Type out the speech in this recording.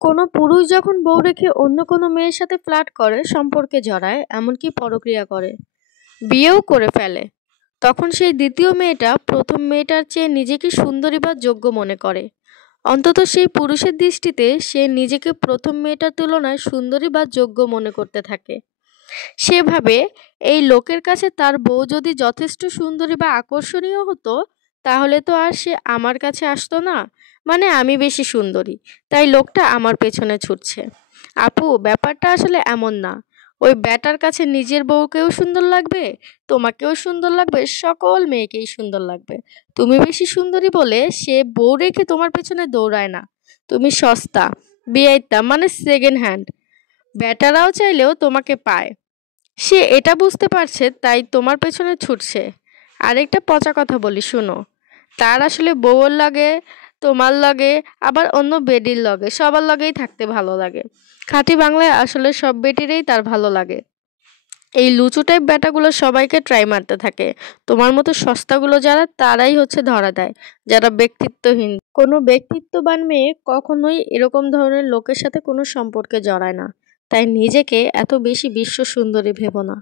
কোনো পুরুষ যখন বউ রেখে অন্য কোনো মেয়ের সাথে ফ্লার্ট করে, সম্পর্কে জড়ায়, এমনকি পরক্রিয়া করে, বিয়েও করে ফেলে, তখন সেই দ্বিতীয় মেয়েটা প্রথম মেয়েটার চেয়ে নিজেকে সুন্দরী বা যোগ্য মনে করে। অন্তত সেই পুরুষের দৃষ্টিতে সে নিজেকে প্রথম মেয়েটার তুলনায় সুন্দরী বা যোগ্য মনে করতে থাকে। সে ভাবে, এই লোকের কাছে তার বউ যদি যথেষ্ট সুন্দরী বা আকর্ষণীয় হতো, তাহলে তো আর সে আমার কাছে আসতো না। মানে আমি বেশি সুন্দরী, তাই লোকটা আমার পেছনে ছুটছে। আপু, ব্যাপারটা আসলে এমন না। ওই ব্যাটার কাছে নিজের বউকেও সুন্দর লাগবে, তোমাকেও সুন্দর লাগবে, সকল মেয়েকেই সুন্দর লাগবে। তুমি বেশি সুন্দরী বলে সে বউ রেখে তোমার পেছনে দৌড়ায় না। তুমি সস্তা, বেআইত্তা, মানে সেকেন্ড হ্যান্ড। ব্যাটারাও চাইলেও তোমাকে পায়। সে এটা বুঝতে পারছে, তাই তোমার পেছনে ছুটছে। আরেকটা পচা কথা বলি, শুনো। তার আসলে বউয়ের লাগে, তোমার লাগে, আবার অন্য বেডির লগে, সবার লগেই থাকতে ভালো লাগে। খাঁটি বাংলায় আসলে সব বেটিরই তার ভালো লাগে। এই লুচু টাইপ ব্যাটাগুলো সবাইকে ট্রাই মারতে থাকে। তোমার মতো সস্তাগুলো যারা, তারাই হচ্ছে ধরা দেয়, যারা ব্যক্তিত্বহীন। কোনো ব্যক্তিত্ববান মেয়ে কখনোই এরকম ধরনের লোকের সাথে কোনো সম্পর্কে জড়ায় না। তাই নিজেকে এত বেশি বিশ্ব সুন্দরী ভেবো না।